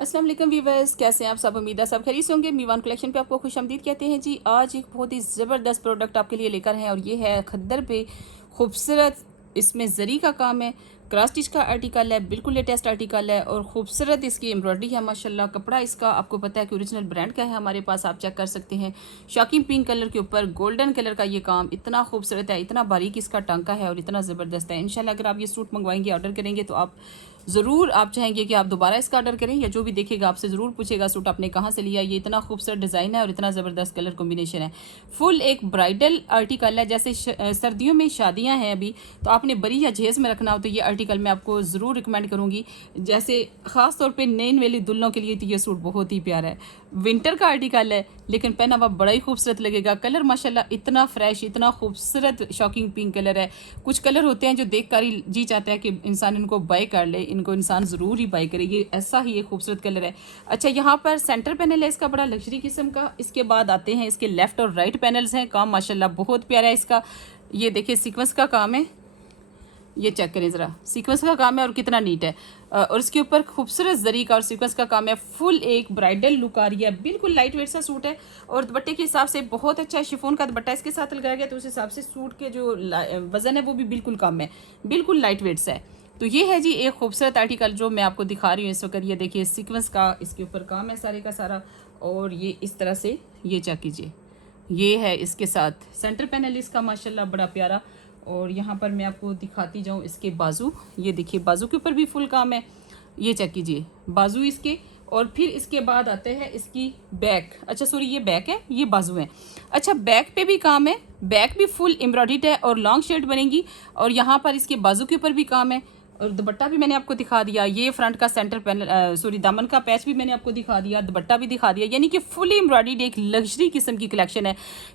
अस्सलाम वालेकुम व्यूवर्स, कैसे हैं आप सब। उम्मीद है सब खैरियत से होंगे। मीवान कलेक्शन पे आपको खुशामदीद कहते हैं जी। आज एक बहुत ही ज़बरदस्त प्रोडक्ट आपके लिए लेकर हैं और ये है खद्दर पे खूबसूरत, इसमें जरी का काम है, क्रॉस स्टिच का आर्टिकल है, बिल्कुल लेटेस्ट आर्टिकल है और खूबसूरत इसकी एम्ब्रॉयडरी है माशाल्लाह। कपड़ा इसका आपको पता है कि ओरिजिनल ब्रांड का है हमारे पास, आप चेक कर सकते हैं। शॉकिंग पिंक कलर के ऊपर गोल्डन कलर का ये काम इतना खूबसूरत है, इतना बारीक इसका टांका है और इतना ज़बरदस्त है। इंशाल्लाह अगर आप ये सूट मंगवाएंगे, ऑर्डर करेंगे तो आप ज़रूर आप चाहेंगे कि आप दोबारा इसका ऑर्डर करें, या जो भी देखेगा आपसे ज़रूर पूछेगा सूट आपने कहाँ से लिया। ये इतना खूबसूरत डिज़ाइन है और इतना ज़बरदस्त कलर कॉम्बिनेशन है। फुल एक ब्राइडल आर्टिकल है। जैसे सर्दियों में शादियां हैं अभी, तो आपने बरी या जहेज़ में रखना हो तो ये आर्टिकल मैं आपको ज़रूर रिकमेंड करूँगी। जैसे ख़ास तौर पे नैन वाली दुल्हनों के लिए तो ये सूट बहुत ही प्यारा है। विंटर का आर्टिकल है लेकिन पहना हुआ बड़ा ही खूबसूरत लगेगा। कलर माशाल्लाह इतना फ्रेश, इतना खूबसूरत शॉकिंग पिंक कलर है। कुछ कलर होते हैं जो देख कर ही जी चाहता है कि इंसान इनको बाय कर ले, इनको इंसान ज़रूर ही बाय करे। ये ऐसा ही एक खूबसूरत कलर है। अच्छा, यहाँ पर सेंटर पैनल है इसका बड़ा लग्जरी किस्म का। इसके बाद आते हैं इसके लेफ़्ट और राइट पैनल्स हैं। काम माशाल्लाह बहुत प्यारा है इसका। ये देखिए सीक्वेंस का काम है, ये चेक करें ज़रा, सीक्वेंस का काम है और कितना नीट है। और इसके ऊपर खूबसूरत जरी का और सीक्वेंस का काम है। फुल एक ब्राइडल लुक आ रही है। बिल्कुल लाइट वेट सा सूट है और दुपट्टे के हिसाब से बहुत अच्छा है। शिफॉन का दुपट्टा इसके साथ लगाया गया तो उस हिसाब से सूट के जो वज़न है वो भी बिल्कुल कम है, बिल्कुल लाइट वेट सा है। तो ये है जी एक खूबसूरत आर्टिकल जो मैं आपको दिखा रही हूँ इस वक्त। ये देखिए सीक्वेंस का इसके ऊपर काम है सारे का सारा, और ये इस तरह से ये चेक कीजिए। ये है इसके साथ सेंटर पैनल इसका माशाल्लाह बड़ा प्यारा। और यहाँ पर मैं आपको दिखाती जाऊँ इसके बाजू। ये देखिए बाजू के ऊपर भी फुल काम है, ये चेक कीजिए बाजू इसके। और फिर इसके बाद आते हैं इसकी बैक। अच्छा सॉरी, ये बैक है, ये बाजू है। अच्छा, बैक पे भी काम है, बैक भी फुल एम्ब्रॉयडर्ड है और लॉन्ग शर्ट बनेगी। और यहाँ पर इसके बाजू के ऊपर भी काम है और दुपट्टा भी मैंने आपको दिखा दिया। ये फ्रंट का सेंटर पैनल सॉरी दामन का पैच भी मैंने आपको दिखा दिया, दुपट्टा भी दिखा दिया। यानी कि फुली एम्ब्रॉयडर्ड एक लग्जरी किस्म की कलेक्शन है।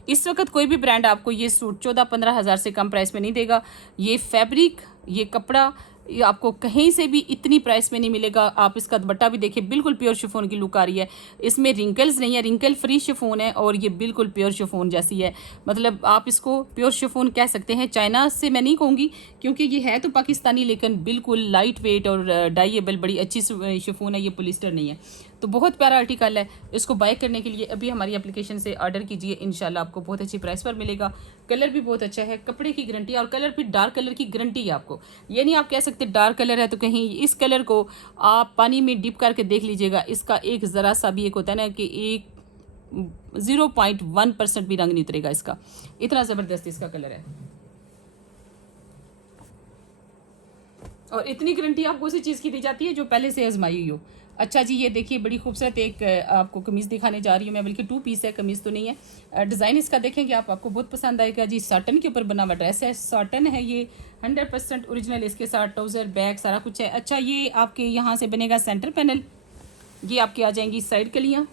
इस वक्त कोई भी ब्रांड आपको ये सूट 14-15 हज़ार से कम प्राइस में नहीं देगा। ये फैब्रिक, ये कपड़ा, ये आपको कहीं से भी इतनी प्राइस में नहीं मिलेगा। आप इसका दुपट्टा भी देखिए, बिल्कुल प्योर शिफॉन की लुक आ रही है। इसमें रिंकल्स नहीं है, रिंकल फ्री शिफॉन है और ये बिल्कुल प्योर शिफॉन जैसी है। मतलब आप इसको प्योर शिफॉन कह सकते हैं। चाइना से मैं नहीं कहूँगी क्योंकि ये है तो पाकिस्तानी, लेकिन बिल्कुल लाइट वेट और डाइएबल बड़ी अच्छी शिफॉन है। ये पॉलिस्टर नहीं है। तो बहुत प्यारा आर्टिकल है। इसको बाय करने के लिए अभी हमारी एप्लीकेशन से ऑर्डर कीजिए, इंशाल्लाह आपको बहुत अच्छी प्राइस पर मिलेगा। कलर भी बहुत अच्छा है, कपड़े की गारंटी, और कलर भी डार्क कलर की गारंटी है आपको। ये नहीं आप कह सकते डार्क कलर है तो कहीं इस कलर को आप पानी में डिप करके देख लीजिएगा, इसका एक ज़रा सा भी एक होता है ना कि एक 0.1% भी रंग नहीं उतरेगा इसका। इतना ज़बरदस्त इसका कलर है और इतनी गारंटी आपको उसी चीज़ की दी जाती है जो पहले से आजमाई हुई हो। अच्छा जी, ये देखिए बड़ी खूबसूरत एक आपको कमीज़ दिखाने जा रही हूँ मैं, बल्कि 2 पीस है, कमीज़ तो नहीं है। डिज़ाइन इसका देखेंगे आपको बहुत पसंद आएगा जी। साटन के ऊपर बना हुआ ड्रेस है, साटन है ये, 100% ओरिजिनल। इसके साथ ट्राउज़र, बैग सारा कुछ है। अच्छा, ये आपके यहाँ से बनेगा सेंटर पैनल। ये आपकी आ जाएंगी साइड कलियाँ।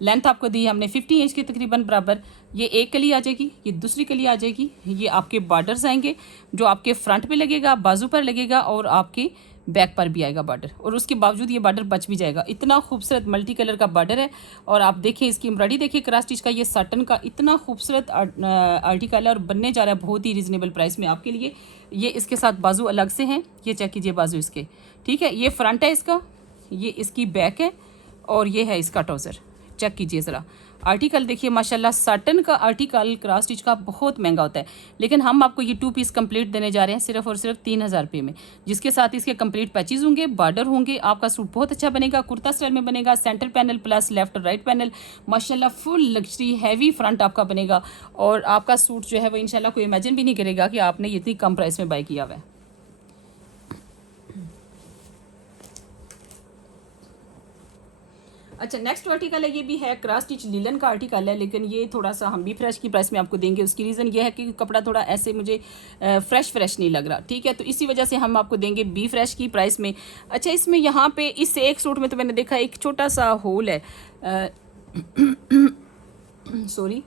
लेंथ आपको दी हमने 50 इंच के तकरीबन बराबर। ये एक कली आ जाएगी, ये दूसरी कली आ जाएगी। ये आपके बॉर्डर्स आएंगे जो आपके फ्रंट पे लगेगा, बाजू पर लगेगा और आपके बैक पर भी आएगा बॉर्डर, और उसके बावजूद ये बॉर्डर बच भी जाएगा। इतना खूबसूरत मल्टी कलर का बॉर्डर है। और आप देखिए इसकी एम्ब्रॉयडरी देखिए क्रॉस स्टिच का, ये साटन का इतना खूबसूरत आर्टिकल है और बनने जा रहा है बहुत ही रिजनेबल प्राइस में आपके लिए। ये इसके साथ बाजू अलग से हैं, ये चेक कीजिए बाजू इसके, ठीक है। ये फ्रंट है इसका, ये इसकी बैक है और ये है इसका ट्राउज़र। चेक कीजिए ज़रा आर्टिकल देखिए माशाल्लाह। साटन का आर्टिकल क्रॉस स्टिच का बहुत महंगा होता है, लेकिन हम आपको ये 2 पीस कंप्लीट देने जा रहे हैं सिर्फ और सिर्फ 3000 रुपये में, जिसके साथ इसके कंप्लीट पैचेज होंगे, बॉर्डर होंगे। आपका सूट बहुत अच्छा बनेगा, कुर्ता स्टाइल में बनेगा। सेंटर पैनल प्लस लेफ्ट और राइट पैनल माशाल्लाह फुल लग्जरी हैवी फ्रंट आपका बनेगा। और आपका सूट जो है वो इंशाल्लाह कोई इमेजिन भी नहीं करेगा कि आपने ये इतनी कम प्राइस में बाय किया हुआ है। अच्छा, नेक्स्ट आर्टिकल है, ये भी है क्रॉस स्टिच लीलन का आर्टिकल है, लेकिन ये थोड़ा सा हम भी फ्रेश की प्राइस में आपको देंगे। उसकी रीज़न ये है कि कपड़ा थोड़ा ऐसे मुझे फ्रेश नहीं लग रहा, ठीक है। तो इसी वजह से हम आपको देंगे बी फ्रेश की प्राइस में। अच्छा, इसमें यहाँ पे इस एक सूट में तो मैंने देखा एक छोटा सा होल है, सॉरी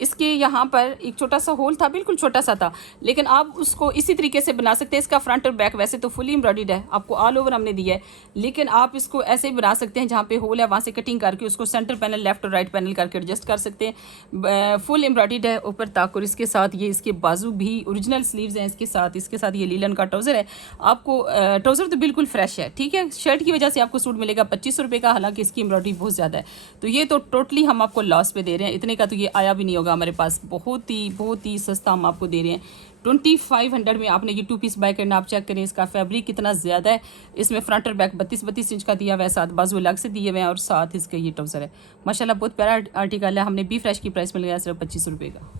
इसके यहाँ पर एक छोटा सा होल था, बिल्कुल छोटा सा था, लेकिन आप उसको इसी तरीके से बना सकते हैं। इसका फ्रंट और बैक वैसे तो फुली एम्ब्रॉयडर्ड है, आपको ऑल ओवर हमने दिया है, लेकिन आप इसको ऐसे ही बना सकते हैं, जहाँ पे होल है वहाँ से कटिंग करके उसको सेंटर पैनल लेफ्ट और राइट पैनल करके एडजस्ट कर सकते हैं। फुल एम्ब्रॉयडर्ड है ऊपर तक, और इसके साथ ये इसके बाजू भी ओरिजिनल स्लीव्स हैं इसके साथ ये लीलन का ट्राउज़र है। आपको ट्राउज़र तो बिल्कुल फ्रेश है, ठीक है। शर्ट की वजह से आपको सूट मिलेगा 2500 रुपये का, हालांकि इसकी एम्ब्रॉयडरी बहुत ज़्यादा है, तो ये तो टोटली हम आपको लॉस पे दे रहे हैं। इतने का तो ये आया भी नहीं होगा हमारे पास, बहुत ही सस्ता हम आपको दे रहे हैं। 2500 में आपने ये 2 पीस बाय करना। आप चेक करें इसका फैब्रिक कितना ज़्यादा है। इसमें फ्रंट और बैक 32 इंच का दिया हुआ है, साथ बाजू अलग से दिए हुए हैं, और साथ इसका ये ट्राउज़र है। माशाल्लाह बहुत प्यारा आर्टिकल है। हमने बी फ्रेश की प्राइस में लगाया सिर्फ 2500 रुपये का।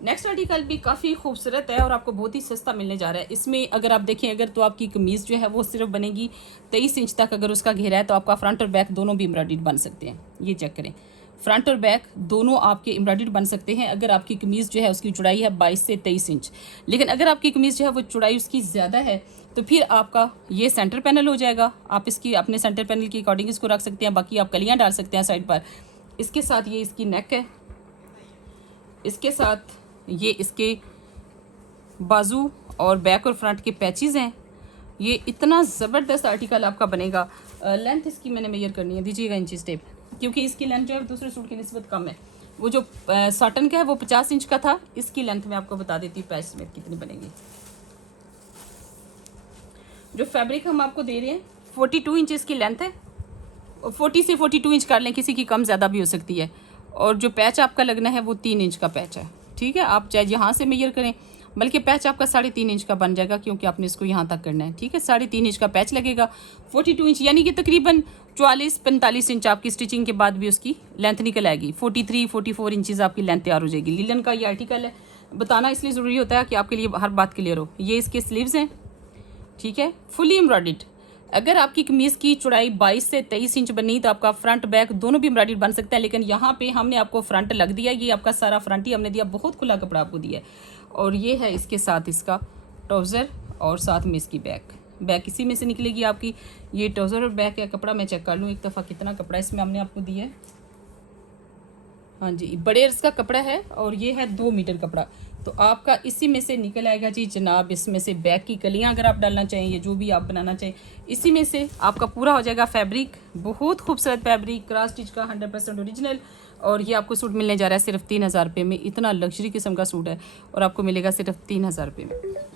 नेक्स्ट आर्टिकल भी काफ़ी खूबसूरत है और आपको बहुत ही सस्ता मिलने जा रहा है। इसमें अगर आप देखें, अगर तो आपकी कमीज़ जो है वो सिर्फ बनेगी 23 इंच तक, अगर उसका घेरा है तो आपका फ्रंट और बैक दोनों भी एम्ब्रॉयडर्ड बन सकते हैं। ये चेक करें, फ्रंट और बैक दोनों आपके एम्ब्रॉयडर्ड बन सकते हैं अगर आपकी कमीज़ जो है उसकी चौड़ाई है 22 से 23 इंच। लेकिन अगर आपकी कमीज़ जो है वो चौड़ाई उसकी ज़्यादा है तो फिर आपका ये सेंटर पैनल हो जाएगा। आप इसकी अपने सेंटर पैनल के अकॉर्डिंग इसको रख सकते हैं, बाकी आप कलियाँ डाल सकते हैं साइड पर। इसके साथ ये इसकी नेक है, इसके साथ ये इसके बाजू और बैक और फ्रंट के पैचेस हैं। ये इतना ज़बरदस्त आर्टिकल आपका बनेगा। लेंथ इसकी मैंने मेजर करनी है, दीजिएगा इंचेस टेप, क्योंकि इसकी लेंथ जो है दूसरे सूट की निस्बत कम है। वो जो साटन का है वो 50 इंच का था, इसकी लेंथ मैं आपको बता देती हूँ पैच में कितनी बनेगी। जो फैब्रिक हम आपको दे रहे हैं 42 इंच इसकी लेंथ है, और 40 से 42 इंच कर लें, किसी की कम ज़्यादा भी हो सकती है। और जो पैच आपका लगना है वो 3 इंच का पैच है, ठीक है। आप चाहे यहाँ से मेजर करें, बल्कि पैच आपका 3.5 इंच का बन जाएगा, क्योंकि आपने इसको यहाँ तक करना है, ठीक है। 3.5 इंच का पैच लगेगा। 42 इंच यानी कि तकरीबन 44-45 इंच आपकी स्टिचिंग के बाद भी उसकी लेंथ निकल आएगी। 43-44 इंचज़ आपकी लेंथ तैयार हो जाएगी। लीलन का ये आर्टिकल है, बताना इसलिए ज़रूरी होता है कि आपके लिए हर बात क्लियर हो। ये इसके स्लीव्स हैं, ठीक है, फुली एम्ब्रॉयडर्ड। अगर आपकी कमीज़ की चौड़ाई 22 से 23 इंच बनी तो आपका फ्रंट बैक दोनों भी एम्ब्रॉयडर्ड बन सकता है। लेकिन यहाँ पे हमने आपको फ्रंट लग दिया, ये आपका सारा फ्रंट ही हमने दिया, बहुत खुला कपड़ा आपको दिया है। और ये है इसके साथ इसका ट्राउज़र, और साथ में इसकी बैक इसी में से निकलेगी आपकी। ये ट्राउज़र और बैक का कपड़ा मैं चेक कर लूँ एक दफ़ा कितना कपड़ा इसमें हमने आपको दिया है। हाँ जी, बड़े अर्ज का कपड़ा है, और ये है 2 मीटर कपड़ा, तो आपका इसी में से निकल आएगा जी जनाब। इसमें से बैक की कलियां अगर आप डालना चाहें या जो भी आप बनाना चाहें, इसी में से आपका पूरा हो जाएगा फैब्रिक। बहुत खूबसूरत फैब्रिक, क्रॉस स्टिच का 100% ओरिजिनल। और ये आपको सूट मिलने जा रहा है सिर्फ 3000 रुपये में। इतना लग्जरी किस्म का सूट है और आपको मिलेगा सिर्फ 3000 रुपये में।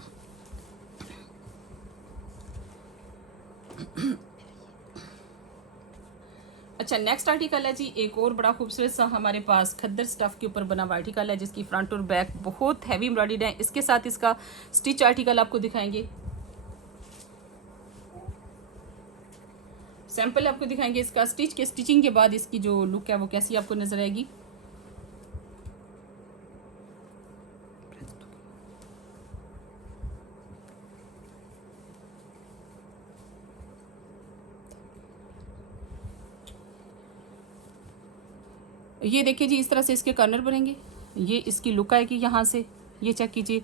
अच्छा, नेक्स्ट आर्टिकल है जी एक और बड़ा खूबसूरत सा हमारे पास खद्दर स्टफ़ के ऊपर बना हुआ आर्टिकल है, जिसकी फ्रंट और बैक बहुत हैवी एम्ब्रॉयडर्ड है। इसके साथ इसका स्टिच आर्टिकल आपको दिखाएंगे, सैंपल आपको दिखाएंगे इसका स्टिच के। स्टिचिंग के बाद इसकी जो लुक है वो कैसी आपको नजर आएगी। ये देखिए जी, इस तरह से इसके कॉर्नर बनेंगे। ये इसकी लुक आएगी यहाँ से, ये चेक कीजिए।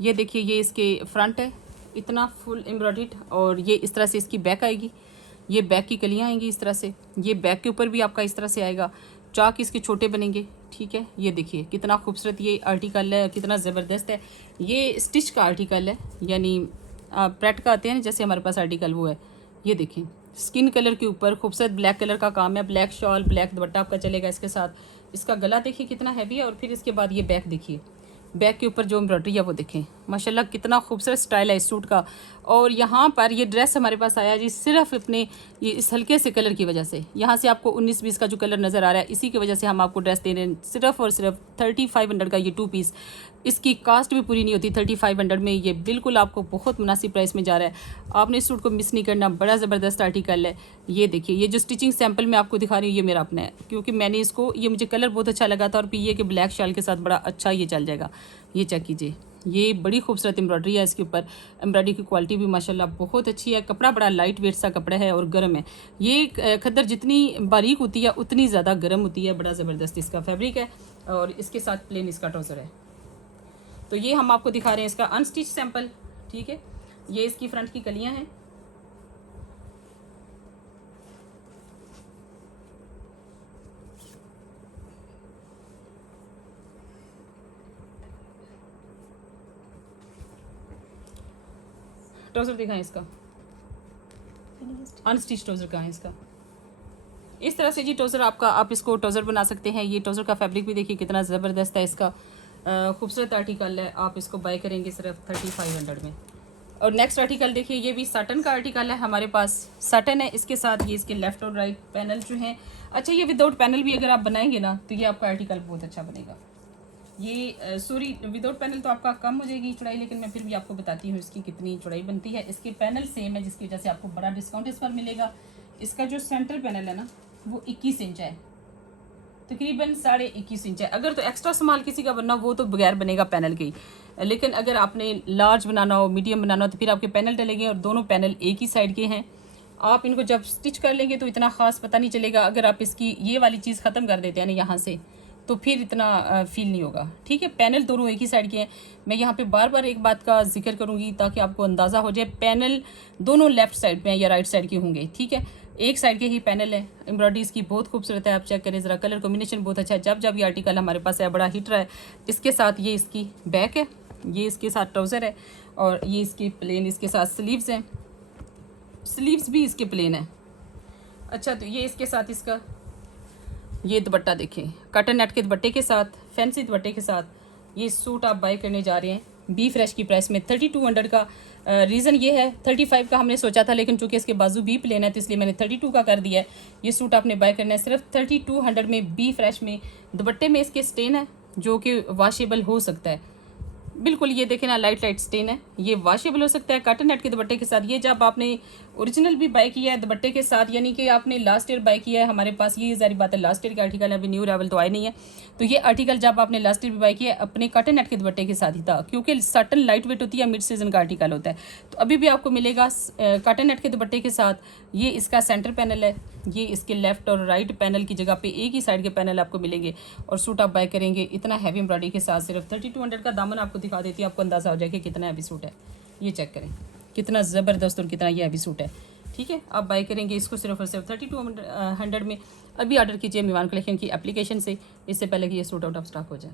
ये देखिए, ये इसके फ्रंट है इतना फुल एम्ब्रॉयडर्ड, और ये इस तरह से इसकी बैक आएगी। ये बैक की कलियाँ आएंगी इस तरह से। ये बैक के ऊपर भी आपका इस तरह से आएगा, चाक इसके छोटे बनेंगे, ठीक है। ये देखिए कितना खूबसूरत ये आर्टिकल है, कितना ज़बरदस्त है। ये स्टिच का आर्टिकल है, यानी प्रेट का आते हैं जैसे हमारे पास आर्टिकल वो है। ये देखिए स्किन कलर के ऊपर खूबसूरत ब्लैक कलर का काम है। ब्लैक शॉल, ब्लैक दुपट्टा आपका चलेगा इसके साथ। इसका गला देखिए कितना हैवी है, और फिर इसके बाद ये बैक देखिए, बैक के ऊपर जो एम्ब्रॉयडरी है वो देखें। माशाल्लाह कितना खूबसूरत स्टाइल है इस सूट का। और यहाँ पर ये ड्रेस हमारे पास आया जी सिर्फ अपने ये इस हल्के से कलर की वजह से। यहाँ से आपको 19-20 का जो कलर नज़र आ रहा है, इसी की वजह से हम आपको ड्रेस दे रहे हैं सिर्फ और सिर्फ 3500 का ये 2 पीस। इसकी कास्ट भी पूरी नहीं होती 3500 में। ये बिल्कुल आपको बहुत मुनासिब प्राइस में जा रहा है। आपने इस सूट को मिस नहीं करना, बड़ा ज़बरदस्त आर्टिकल है। ये देखिए, ये जो स्टिचिंग सैंपल मैं आपको दिखा रही हूँ ये मेरा अपना है, क्योंकि मैंने इसको, ये मुझे कलर बहुत अच्छा लगा था, और फिर ये कि ब्लैक शाल के साथ बड़ा अच्छा ये चल जाएगा। ये चेक कीजिए, ये बड़ी खूबसूरत एम्ब्रॉयडरी है इसके ऊपर। एम्ब्रॉयडरी की क्वालिटी भी माशाल्लाह बहुत अच्छी है। कपड़ा बड़ा लाइट वेट सा कपड़ा है और गर्म है। ये खद्दर जितनी बारीक होती है उतनी ज़्यादा गर्म होती है। बड़ा ज़बरदस्त इसका फैब्रिक है, और इसके साथ प्लेन इसका ट्राउज़र है। तो ये हम आपको दिखा रहे हैं इसका अनस्टिच सैंपल, ठीक है। ये इसकी फ्रंट की कलियां हैं, ट्राउज़र दिखाएं इसका, अनस्टिच ट्राउज़र कहाँ है इसका। इस तरह से जी ट्राउज़र आपका, आप इसको ट्राउज़र बना सकते हैं। ये ट्राउज़र का फैब्रिक भी देखिए कितना ज़बरदस्त है इसका, खूबसूरत आर्टिकल है। आप इसको बाय करेंगे सिर्फ 3500 में। और नेक्स्ट आर्टिकल देखिए, ये भी साटन का आर्टिकल है हमारे पास। साटन है, इसके साथ ये इसके लेफ़्ट और राइट पैनल जो हैं, अच्छा ये विदाउट पैनल भी अगर आप बनाएंगे ना तो ये आपका आर्टिकल बहुत अच्छा बनेगा। ये सॉरी विदाउट पैनल तो आपका कम हो जाएगी चौड़ाई, लेकिन मैं फिर भी आपको बताती हूँ इसकी कितनी चौड़ाई बनती है। इसके पैनल सेम है, जिसकी वजह से आपको बड़ा डिस्काउंट इस पर मिलेगा। इसका जो सेंटर पैनल है ना वो 21 इंच है, तकरीबन 21.5 इंच है। अगर तो एक्स्ट्रा स्मॉल किसी का बनना हो वो तो बगैर बनेगा पैनल के ही, लेकिन अगर आपने लार्ज बनाना हो, मीडियम बनाना हो, तो फिर आपके पैनल डलेंगे और दोनों पैनल एक ही साइड के हैं। आप इनको जब स्टिच कर लेंगे तो इतना ख़ास पता नहीं चलेगा। अगर आप इसकी ये वाली चीज़ ख़त्म कर देते हैं ना यहाँ से, तो फिर इतना फील नहीं होगा। ठीक है, पैनल दोनों एक ही साइड के हैं। मैं यहाँ पे बार बार एक बात का जिक्र करूँगी ताकि आपको अंदाज़ा हो जाए, पैनल दोनों लेफ़्ट साइड पे हैं या राइट साइड के होंगे। ठीक है, एक साइड के ही पैनल है। एम्ब्रॉयडरी इसकी बहुत खूबसूरत है, आप चेक करें ज़रा, कलर कॉम्बिनेशन बहुत अच्छा है। जब जब ये आर्टिकल हमारे पास है बड़ा हिट रहा है। इसके साथ ये इसकी बैक है, ये इसके साथ ट्राउज़र है, और ये इसकी प्लेन इसके साथ स्लीव्स हैं। स्लीव्स भी इसके प्लेन है। अच्छा, तो ये इसके साथ इसका ये दुपट्टा देखें, कॉटन नेट के दुपट्टे के साथ, फैंसी दुपट्टे के साथ ये सूट आप बाय करने जा रहे हैं बी फ्रेश की प्राइस में 3200 का। रीज़न ये है, 35 का हमने सोचा था, लेकिन चूंकि इसके बाजू बी प्लेन है तो इसलिए मैंने 32 का कर दिया है। ये सूट आपने बाय करना है सिर्फ 3200 में, बी फ्रेश में। दुपट्टे में इसके स्टेन है जो कि वॉशेबल हो सकता है, बिल्कुल ये देखें ना, लाइट लाइट स्टेन है, ये वॉशेबल हो सकता है कॉटन नेट के दुपट्टे के साथ। ये जब आपने ओरिजिनल भी बाय किया है दुपट्टे के साथ, यानी कि आपने लास्ट ईयर बाय किया है हमारे पास, ये ज़ाहिर बात है लास्ट ईयर का आर्टिकल है, अभी न्यू अराइवल तो आए नहीं है। तो ये आर्टिकल जब आपने लास्ट ईयर भी बाय किया है अपने कॉटन नेट के दुपट्टे के साथ ही था, क्योंकि सटन लाइट वेट होती है, मिड सीजन का आर्टिकल होता है। तो अभी भी आपको मिलेगा कॉटन नेट के दुपट्टे के साथ। ये इसका सेंटर पैनल है, ये इसके लेफ्ट और राइट पैनल की जगह पे एक ही साइड के पैनल आपको मिलेंगे, और सूट आप बाय करेंगे इतना हैवी एम्ब्रॉयडरी के साथ सिर्फ 3200 का। दामन आपको दिखा देती है, आपको अंदाज़ा हो जाए कि कितना हैवी सूट है। ये चेक करें कितना ज़बरदस्त और कितना ये हैवी सूट है। ठीक है, आप बाय करेंगे इसको सिर्फ और सिर्फ 3200 में। अभी ऑर्डर कीजिए मीवान कलेक्शन की एप्लीकेशन से, इससे पहले कि ये सूट आउट ऑफ स्टॉक हो जाए।